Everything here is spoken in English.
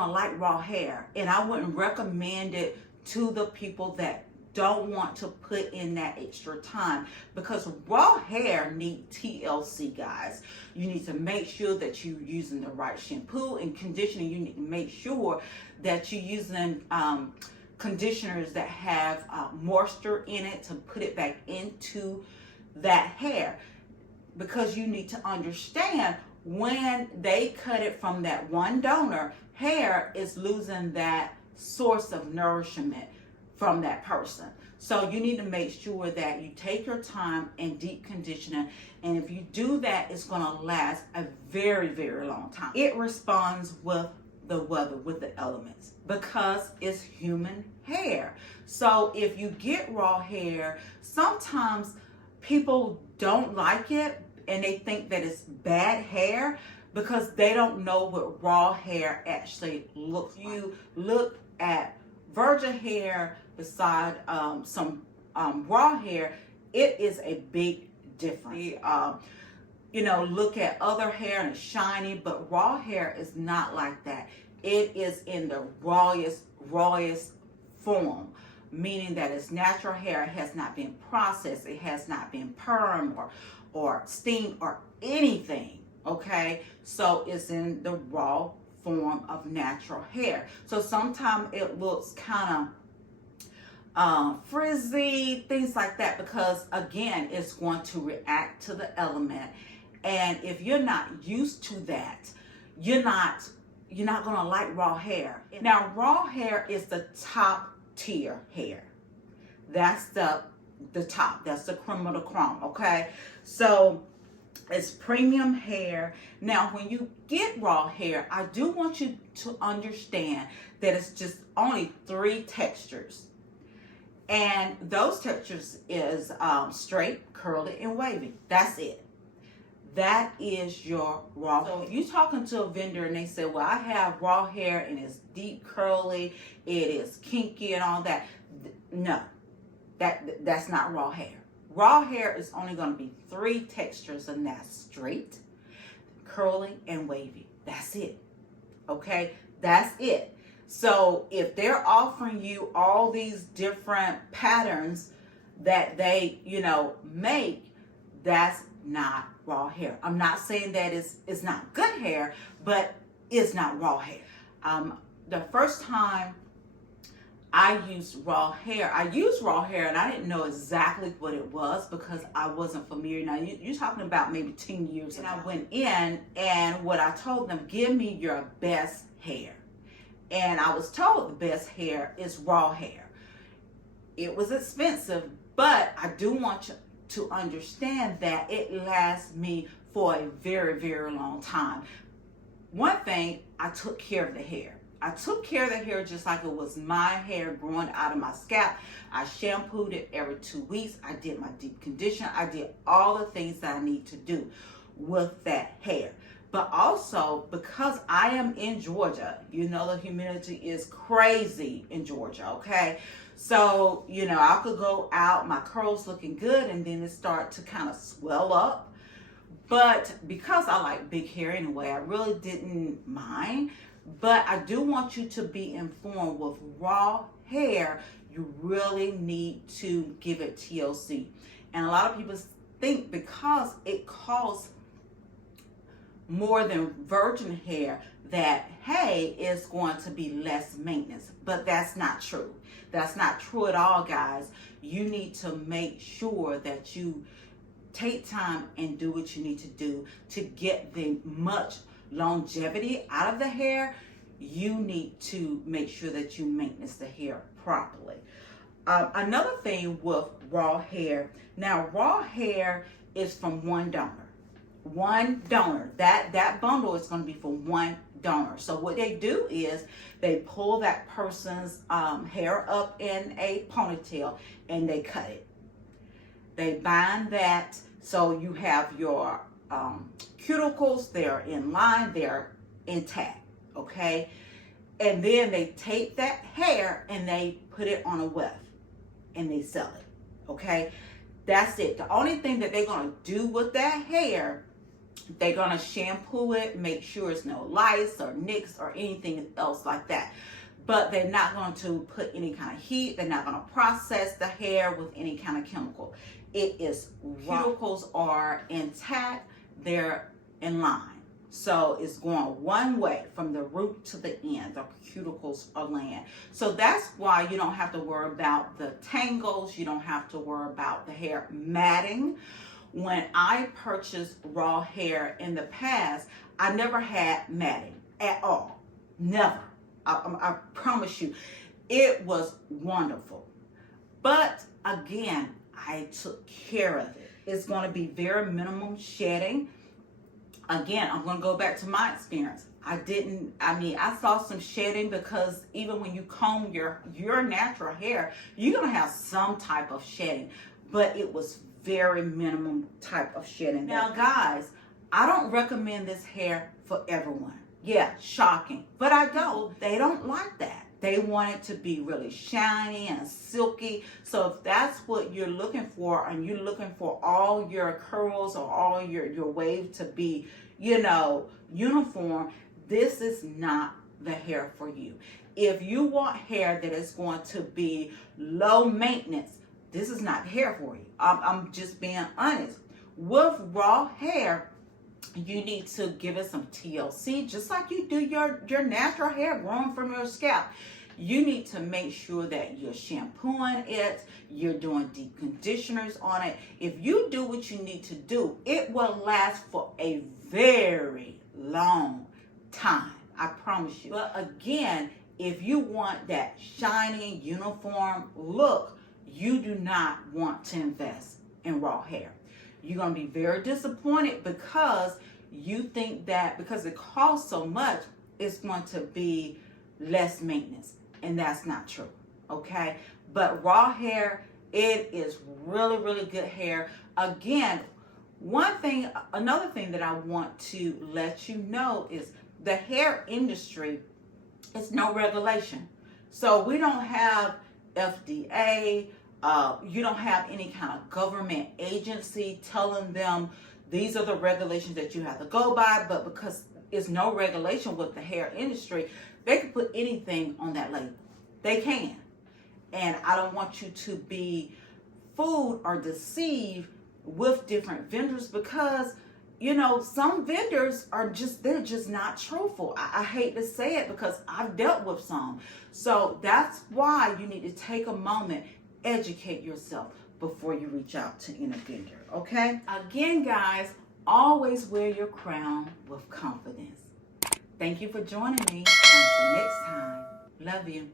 going to like raw hair, and I wouldn't recommend it to the people that don't want to put in that extra time, because raw hair need TLC, guys. You need to make sure that you're using the right shampoo and conditioner. You need to make sure that you're using conditioners that have moisture in it to put it back into that hair, because you need to understand when they cut it from that one donor, hair is losing that source of nourishment from that person. So you need to make sure that you take your time and deep conditioning, and if you do that, it's going to last a very, very long time. It responds with the weather, with the elements, because it's human hair. So if you get raw hair, sometimes people don't like it and they think that it's bad hair because they don't know what raw hair actually looks like. You look at virgin hair beside some raw hair, it is a big difference. You know, look at other hair and it's shiny, but raw hair is not like that. It is in the rawest form, meaning that it's natural hair. It has not been processed. It has not been permed or steamed or anything, okay? So it's in the raw form of natural hair. So sometimes it looks kind of frizzy, things like that, because again, it's going to react to the element. And if you're not used to that, you're not going to like raw hair. Now, raw hair is the top tier hair. That's the top. That's the creme of the creme, okay? So it's premium hair. Now, when you get raw hair, I do want you to understand that it's just only 3 textures. And those textures is straight, curly, and wavy. That's it. That is your raw hair. So if you're talking to a vendor and they say, well, I have raw hair and it's deep curly, it is kinky and all that. No, that's not raw hair. Raw hair is only going to be 3 textures, and that's straight, curly, and wavy. That's it. Okay? That's it. So if they're offering you all these different patterns that they, make, that's not raw hair. I'm not saying that it's not good hair, but it's not raw hair. The first time I used raw hair and I didn't know exactly what it was because I wasn't familiar. Now you're talking about maybe 10 years ago. And I went in, and what I told them, give me your best hair. And I was told the best hair is raw hair. It was expensive, but I do want you to understand that it lasts me for a very, very long time. One thing, I took care of the hair. I took care of the hair just like it was my hair growing out of my scalp. I shampooed it every 2 weeks. I did my deep condition. I did all the things that I need to do with that hair. But also, because I am in Georgia, the humidity is crazy in Georgia, okay? So, I could go out, my curls looking good, and then it start to kind of swell up. But because I like big hair anyway, I really didn't mind. But I do want you to be informed with raw hair, you really need to give it TLC. And a lot of people think because it costs more than virgin hair that, hey, it's going to be less maintenance. But that's not true. That's not true at all, guys. You need to make sure that you take time and do what you need to do to get the much longevity out of the hair. You need to make sure that you maintenance the hair properly. Another thing with raw hair, now raw hair is from one donor. One donor. That bundle is going to be for one donor. So what they do is they pull that person's hair up in a ponytail and they cut it. They bind that so you have your cuticles, they're in line, they're intact, okay? And then they take that hair and they put it on a weft and they sell it, okay? That's it. The only thing that they're going to do with that hair They're gonna shampoo it, make sure it's no lice or nicks or anything else like that. But they're not going to put any kind of heat. They're not going to process the hair with any kind of chemical. It is raw. Cuticles are intact. They're in line. So it's going one way from the root to the end. The cuticles are laying. So that's why you don't have to worry about the tangles. You don't have to worry about the hair matting. When I purchased raw hair in the past, I never had matting at all. Never. I promise you, it was wonderful. But again, I took care of it. It's going to be very minimum shedding. Again, I'm going to go back to my experience. I saw some shedding because even when you comb your natural hair, you're going to have some type of shedding. But it was very minimum type of shedding. Now, guys, I don't recommend this hair for everyone. Yeah, shocking. But I don't. They don't like that. They want it to be really shiny and silky. So if that's what you're looking for, and you're looking for all your curls or all your wave to be, uniform, this is not the hair for you. If you want hair that is going to be low maintenance, this is not the hair for you. I'm just being honest. With raw hair, you need to give it some TLC, just like you do your natural hair growing from your scalp. You need to make sure that you're shampooing it, you're doing deep conditioners on it. If you do what you need to do, it will last for a very long time. I promise you. But again, if you want that shiny, uniform look, you do not want to invest in raw hair. You're going to be very disappointed because you think that because it costs so much, it's going to be less maintenance. And that's not true, okay? But raw hair, it is really, really good hair. Again, another thing that I want to let you know is the hair industry is no regulation. So we don't have FDA, you don't have any kind of government agency telling them these are the regulations that you have to go by, but because there's no regulation with the hair industry, they can put anything on that label. They can. And I don't want you to be fooled or deceived with different vendors because, some vendors they're just not truthful. I hate to say it because I've dealt with some. So that's why you need to take a moment, educate yourself before you reach out to any vendor, okay? Again, guys, always wear your crown with confidence. Thank you for joining me. Until next time, love you.